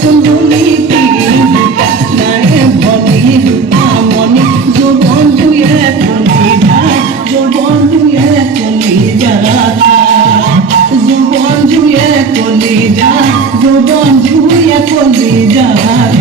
কুণ্ডলী ভবি আমনি যৌবন ধুয়ে কলি যায় যৌবন ধুয়ে কলি যায় যৌবন ধুয়ে কলি যায় যৌবন ধুয়ে কলি যায়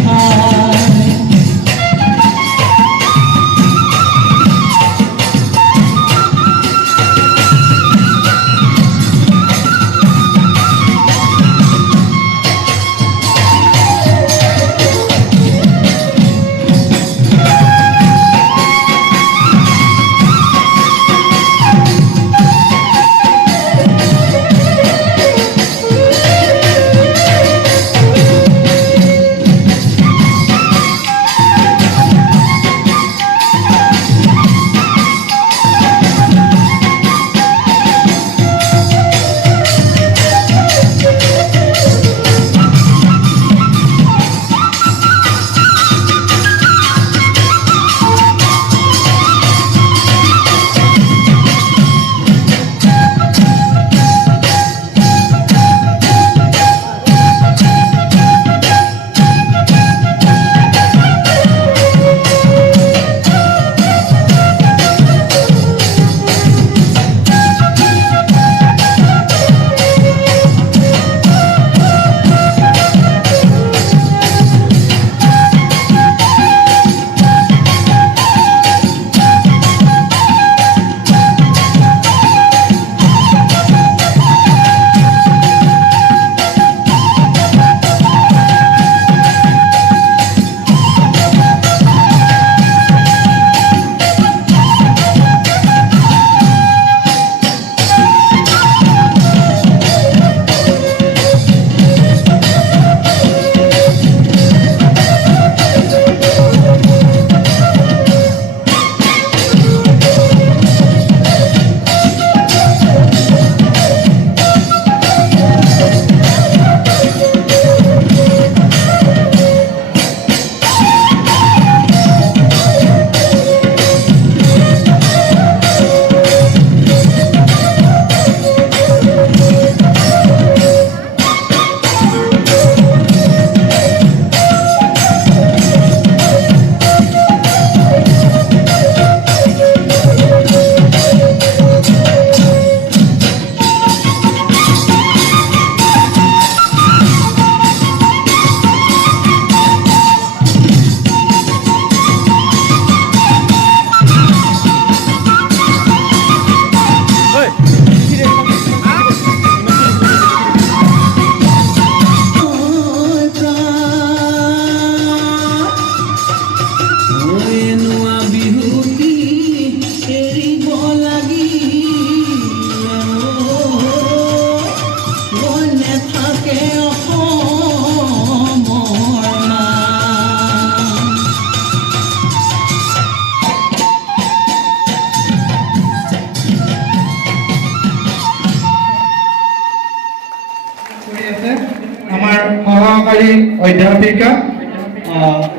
আমাৰ সহকাৰী অধ্যাপিকা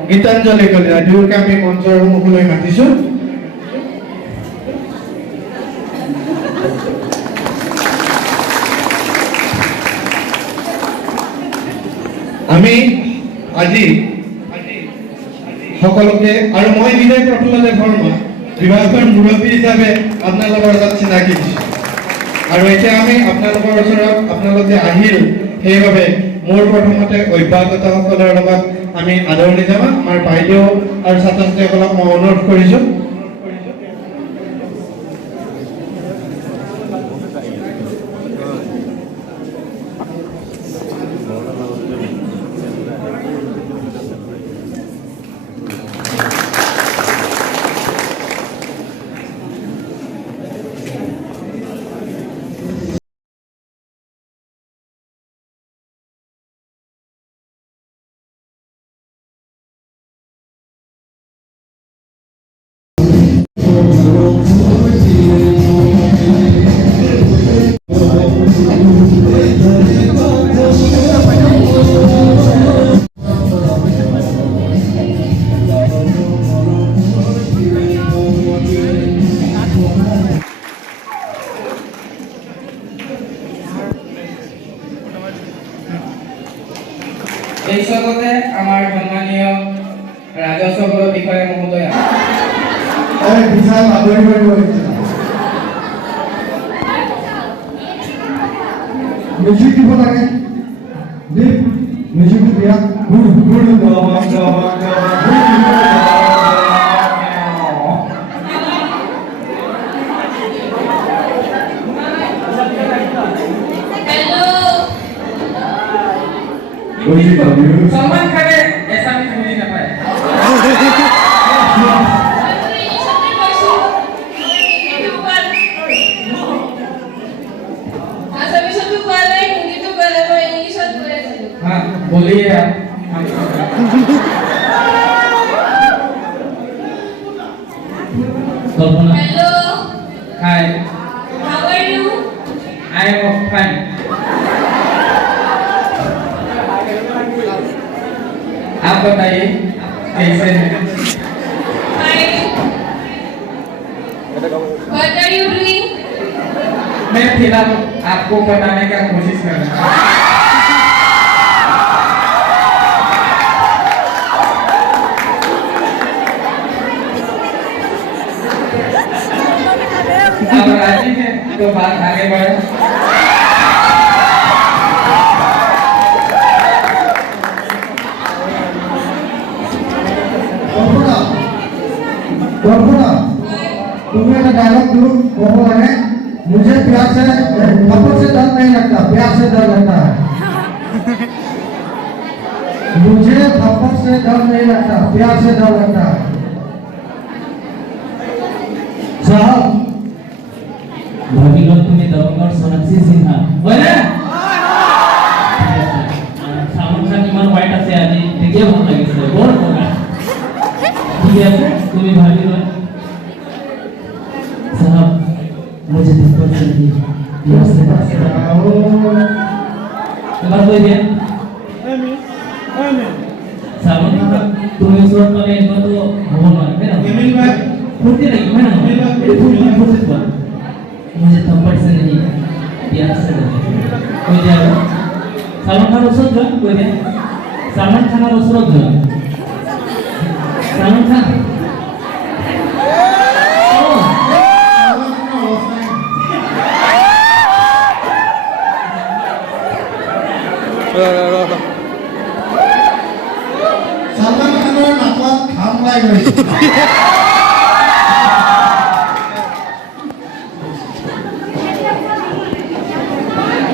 গীতাঞ্জলি কলিতা দুয়োকে আমি মঞ্চৰ সন্মুখলৈ মাতিছো। আমি আজি সকলোকে আৰু মই নিজে প্ৰফুল্ল দেৱ শৰ্মা বিভাগৰ মুৰব্বী হিচাপে আপোনালোকৰ লগত চিনাকি দিছোঁ আৰু এতিয়া আমি আপোনালোকৰ ওচৰত আপোনালোক যে আহিল সেইবাবে মোৰ প্ৰথমতে অভ্যাগতসকলৰ লগত আমি আদৰণি জনাম। আমাৰ বাইদেউ আৰু ছাত্ৰ ছাত্ৰীসকলক মই অনুৰোধ কৰিছোঁ এই স্বাগতে আমাৰ সন্মানীয় ৰাজস্ব বিষয়া মহোদয়া বিশাল আদৰি কৰিব মিউজিক দিব লাগে দীপ মিউজিক দিয়া গুড গুড সলমান খানে এছামিজ বুজি নাপায় हाँ बोलिए आप Hello. हाय How are you? I am fine आप बताइए कैसे हैं Fine. What are you doing? मैं फिलहाल आपको बताने का कोशिश कर रहा हूँ आप राजी हैं तो बात आगे बढ़े कल्पना तुम्हें एक डायलॉग दूं वो है मुझे प्यार से थप्पड़ से डर नहीं लगता प्यार से डर लगता है मुझे थप्पड़ से डर नहीं लगता प्यार से डर लगता है साहब ভাবি লোক তুমি দৰঙৰ সোনাক্ষী সিনহা হয় না সামন খান ইমান হোৱাইট আছে আজি দেখিয়ে ভাল লাগিছে বৰ বগা ঠিক আছে তুমি ভাবি লোৱা साहब मुझे थप्पड़ से नहीं प्यार से डर लगता है এবার কই দিয়া সামন খান তুমি ওচৰত পালে এনেকুৱাতো হ'ব নোৱাৰে হয় না এমিল ভাই ফূৰ্তি লাগিব হয় না ফূৰ্তি কোৱা मुझे थप्पड़ से नहीं प्यार से कोई जाएगा सलमान खान उसर जो कोई दे सलमान खान और उसर जो सलमान खान सलमान खाনৰ নাকত ঘাম ওলাই গৈছে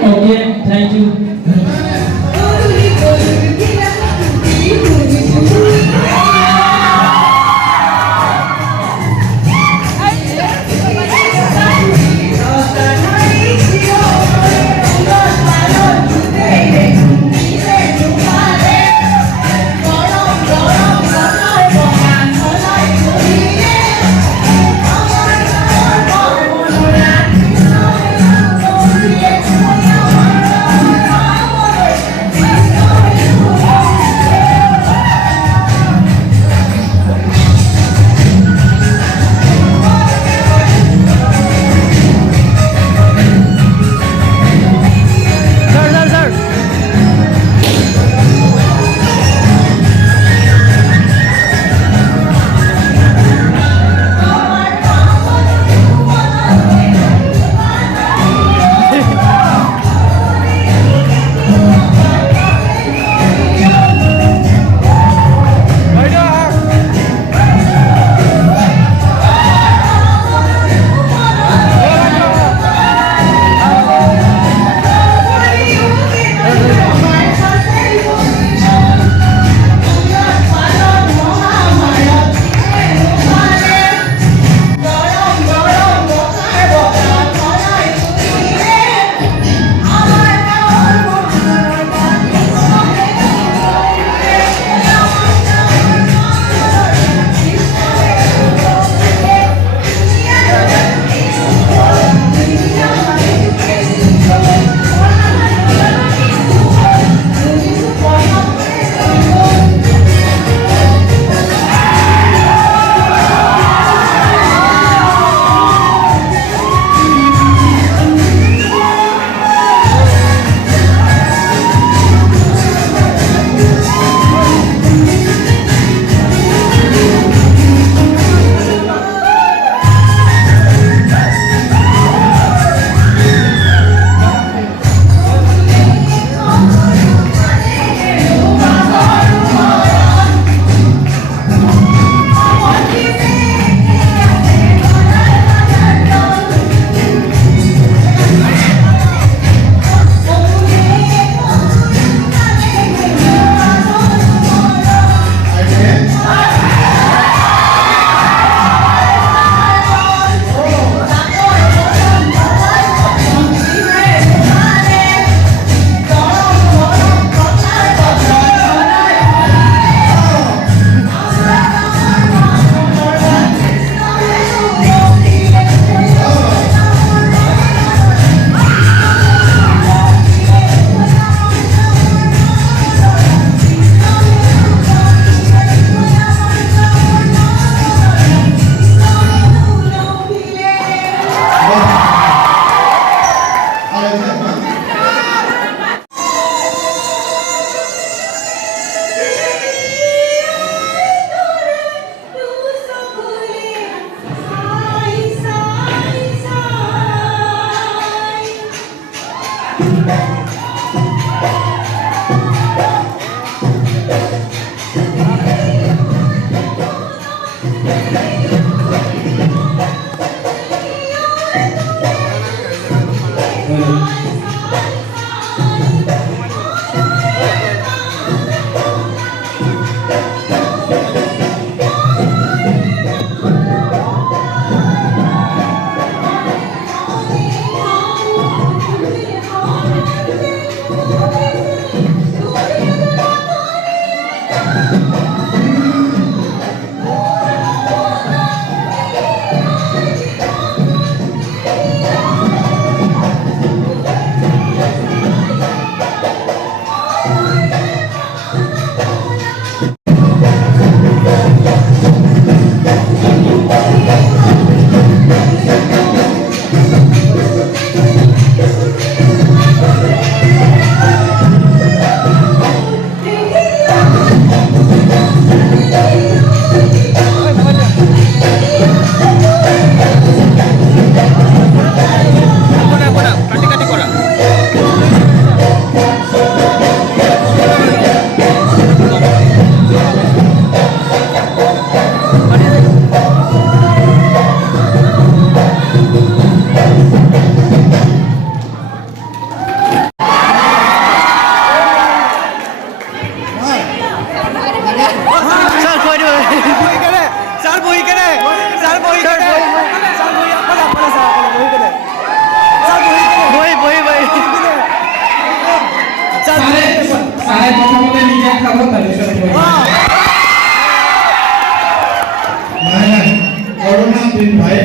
ओके थैंक यू Gonna চাৰে প্ৰথমতে নিজে খাব তাৰপিছত নাই নাই করোনা দিন ভাই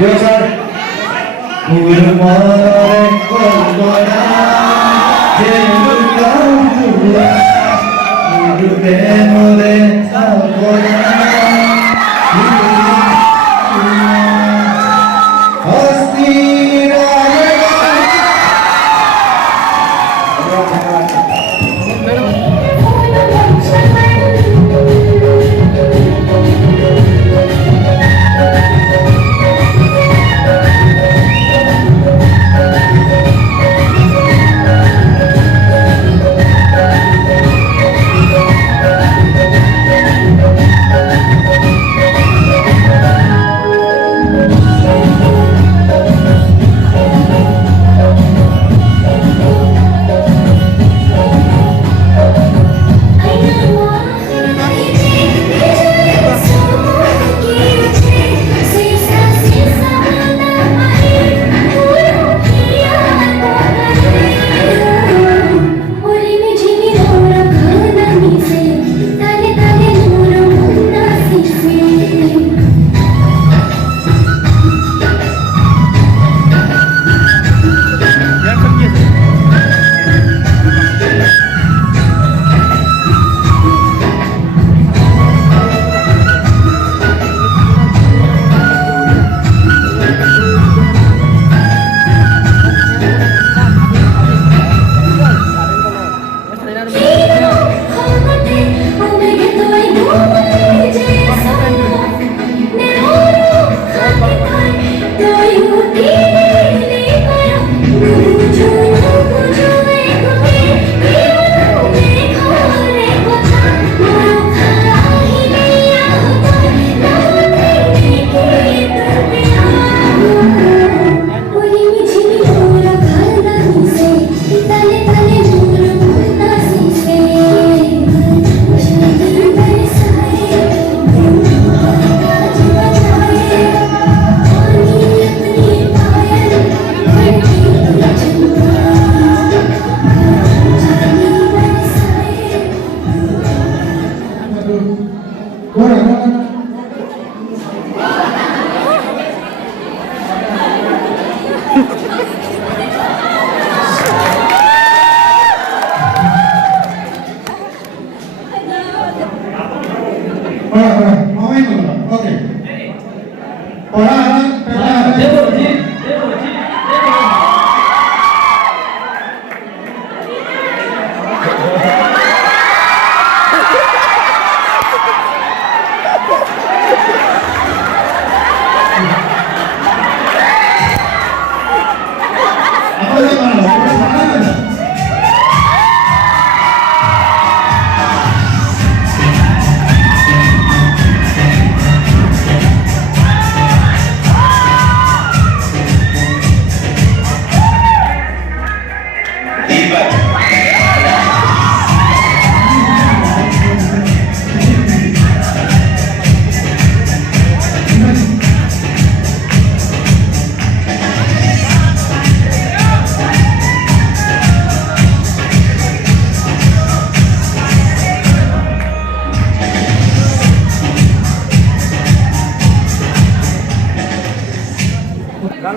Yo sir, Ulmare kolgona, Jeluka ula, Ulubemore salgona,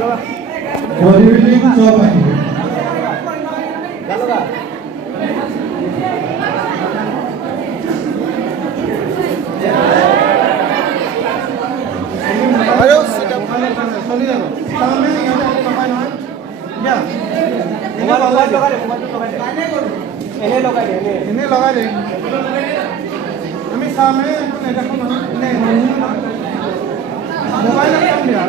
body building চব আহিব এনে লগাই দে আমি চামে দেখোন মোবাইল কাম দিয়া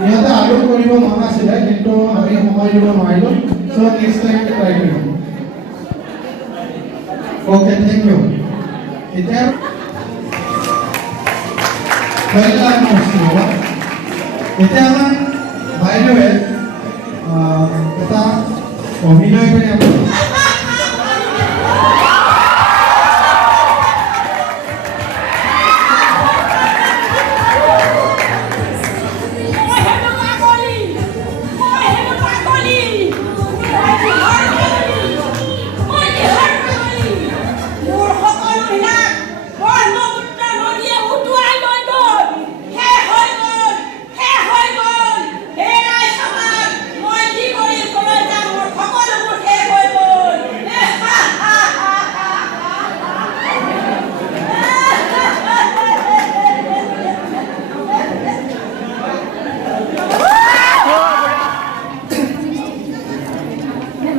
ইহঁতে আৰু কৰিব মন আছিলে কিন্তু আমি সময় দিব নোৱাৰিলোঁ চ' নেক্সট টাইম ট্ৰাই কৰিম অ'কে থেংক ইউ এতিয়া এতিয়া আমাৰ বাইদেৱে এটা অভিনয় কৰি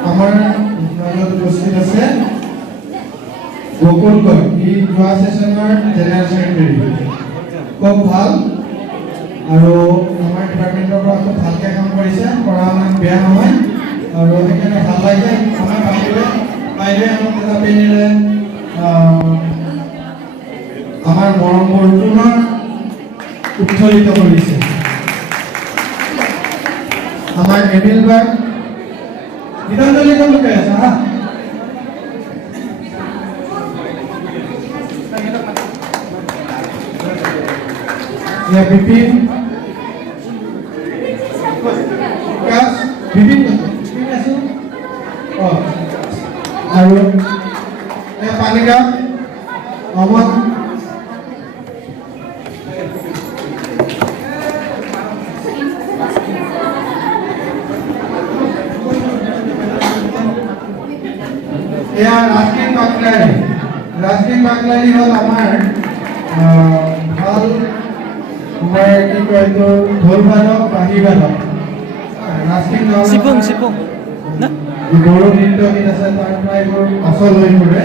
আপোনাক আমাৰ লগত উপস্থিত আছে বকুল কয় ই যোৱা সেশনৰ জেনেৰেল সেক্ৰেটাৰী খুব ভাল আৰু আমাৰ ডিপাৰ্টমেণ্টৰ পৰা খুব ভালকৈ কাম কৰিছে পঢ়া শুনাত বেয়া নহয় আৰু সেইকাৰণে ভাল লাগে আমাৰ বাইদেৱে আমাক এটা পেনেৰে আমাৰ মৰমবোৰ পুনৰ উৎফুল্লিত কৰিছে আমাৰ এমিল বাগ গীতাঞ্জলি কম লুকাই আছে হা या बिपिन विकास बिपिन आছো আৰু या पालिका অমন या राजकीय बागलारी হল আমাৰ ভাল मैं কি কয় তো ঢোল বাদক বাঁহী বাদক নাচিং সিপুং সিপুং না গৌৰৱ নৃত্য গীত আছে তাৰ পৰা এইবোৰ অচল হৈ পৰে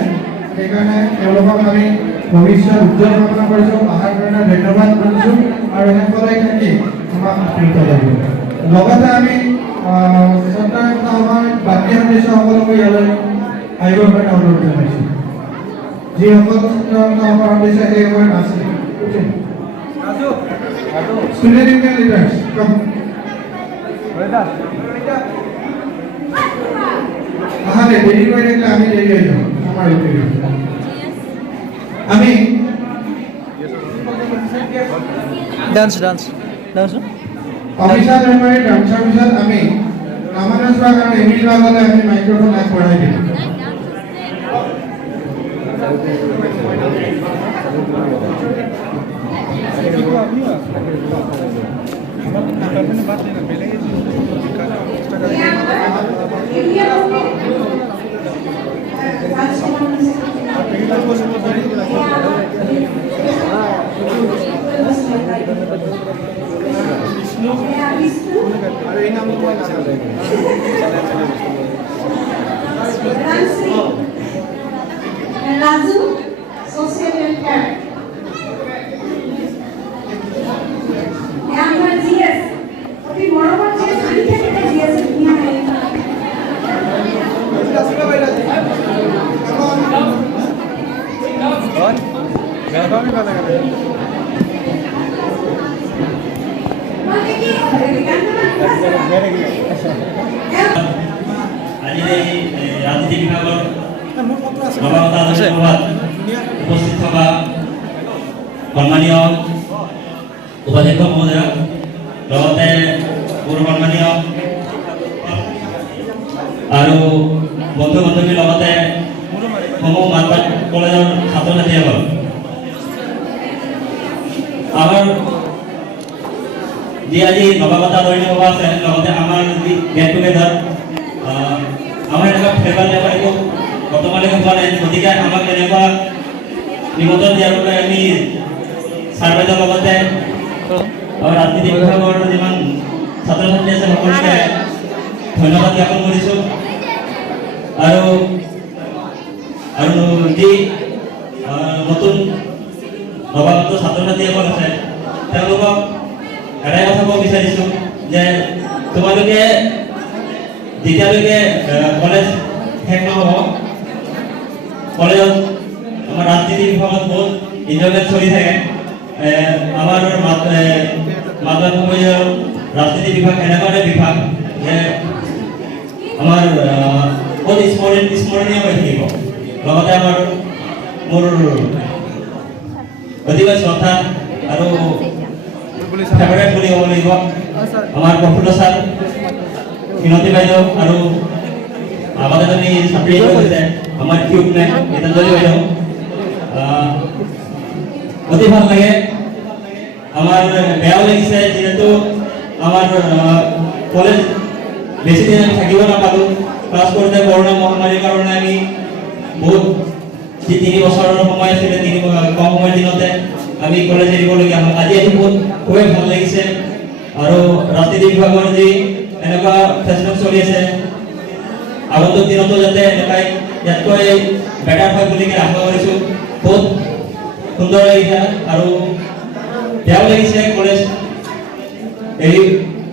সেইকাৰণে তেওঁলোকক আমি ভৱিষ্যত উজ্জ্বল কামনা কৰিছোঁ আহাৰ কাৰণে ধন্যবাদ জনাইছোঁ আৰু শেষলৈ থাকি আমাক আপ্লুত লাগিব লগতে আমি চৰকাৰৰ আমাৰ বাকী সদস্যসকলকো ইয়ালৈ আহিবৰ কাৰণে অনুৰোধ জনাইছোঁ যিসকল আমাৰ সদস্য সেই সময়ত নাছিল Student Union leaders, come. আহারে দেরি করে দেখলে আমি দেরি হয়ে যাব আমার উপরে আমি dance dance dance officer memory dance officer আমি রামানুজ বাগ আর এমিল বাগলে আমি মাইক্রোফোন এক পড়াই দিই Lazu, social welfare. Our GS. Okay, moreover, GS, we can get a GS in here. আজি এই ৰাজনীতি বিভাগৰ নৱাগত আলোচনাত উপস্থিত থকা সন্মানীয় উপাধ্যক্ষ মহোদয়, লগতে মোৰ সন্মানীয় আৰু বন্ধু বান্ধৱীৰ লগতে সমূহ মানবাদ কলেজৰ ছাত্ৰ ছাত্ৰীসকল, আমাৰ যি আজি নৱাগত আদৰণি সভা আছে, লগতে আমাৰ যি গেট টুগেডাৰ, আমাৰ এনেকুৱা ফেভাৰ লেভাৰ একো বৰ্তমানলৈকে হোৱা নাই। গতিকে আমাক এনেকুৱা নিমন্ত্ৰণ দিয়াৰ বাবে আমি ছাৰ বাইদেউৰ লগতে ৰাজনীতি বিভাগৰ যিমান ছাত্ৰ ছাত্ৰী আছে সকলোকে ধন্যবাদ জ্ঞাপন কৰিছোঁ। আৰু যি নতুন নৱাগত ছাত্ৰ ছাত্ৰীসকল আছে, তেওঁলোকক এটাই কথা ক'ব বিচাৰিছোঁ যে তোমালোকে যেতিয়ালৈকে কলেজ শেষ নহ'ব, কলেজত আমাৰ ৰাজনীতি বিভাগত বহুত ইনভলভমেণ্ট চলি থাকে। আমাৰ মাধৱ সময়ৰ ৰাজনীতি বিভাগ এনেকুৱা এটা বিভাগ যে আমাৰ বহুত স্মৰণীয় হৈ থাকিব। লগতে মোৰ অতিকৈ শ্ৰদ্ধা আৰু ফেভাৰেট বুলি ক'ব লাগিব আমাৰ প্ৰফুল্ল ছাৰ, মিনতী বাইদেউ আৰু আগতে তুমি ছাত্ৰী কৈছে আমাৰ কিউট নে গীতাঞ্জলি বাইদেউ। অতি ভাল লাগে। আমাৰ বেয়াও লাগিছে যিহেতু আমাৰ কলেজ বেছি দিন আমি থাকিব নাপালোঁ। ক্লাছ কৰোঁতে কৰোণা মহামাৰীৰ কাৰণে আমি বহুত যি 3 বছৰৰ সময় আছিলে, কম সময়ৰ দিনতে আমি কলেজ এৰিবলগীয়া হ'ল। আজি আহি বহুত খুবেই ভাল লাগিছে। আৰু ৰাজনীতি বিভাগৰ যি এনেকুৱা ফেচবুক চলি আছে, আগন্তুক দিনতো যাতে এনেকুৱাই ইয়াতকৈ বেটাৰ হয় বুলি আশা কৰিছোঁ। বহুত সুন্দৰ লাগিছে আৰু বেয়াও লাগিছে কলেজ এৰি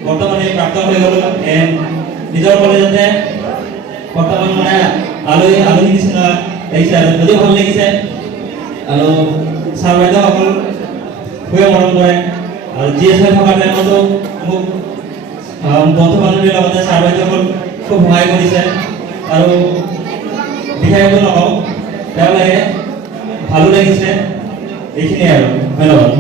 বৰ্তমানে প্ৰাপ্ত হৈ গ'লোঁ। নিজৰ কলেজতে বৰ্তমান মানে আলহী নিচিনা লাগিছে আৰু যদিও ভাল লাগিছে। আৰু ছাৰ বাইদেউসকল খুবেই মৰম কৰে আৰু GS হৈ থকা টাইমতো মোক বন্ধু বান্ধৱীৰ লগতে ছাৰ বাইদেউসকল খুব সহায় কৰিছে। আৰু বিশেষ একো নকওঁ, বেয়া লাগে, ভালো লাগিছে, এইখিনিয়ে আৰু ধন্যবাদ।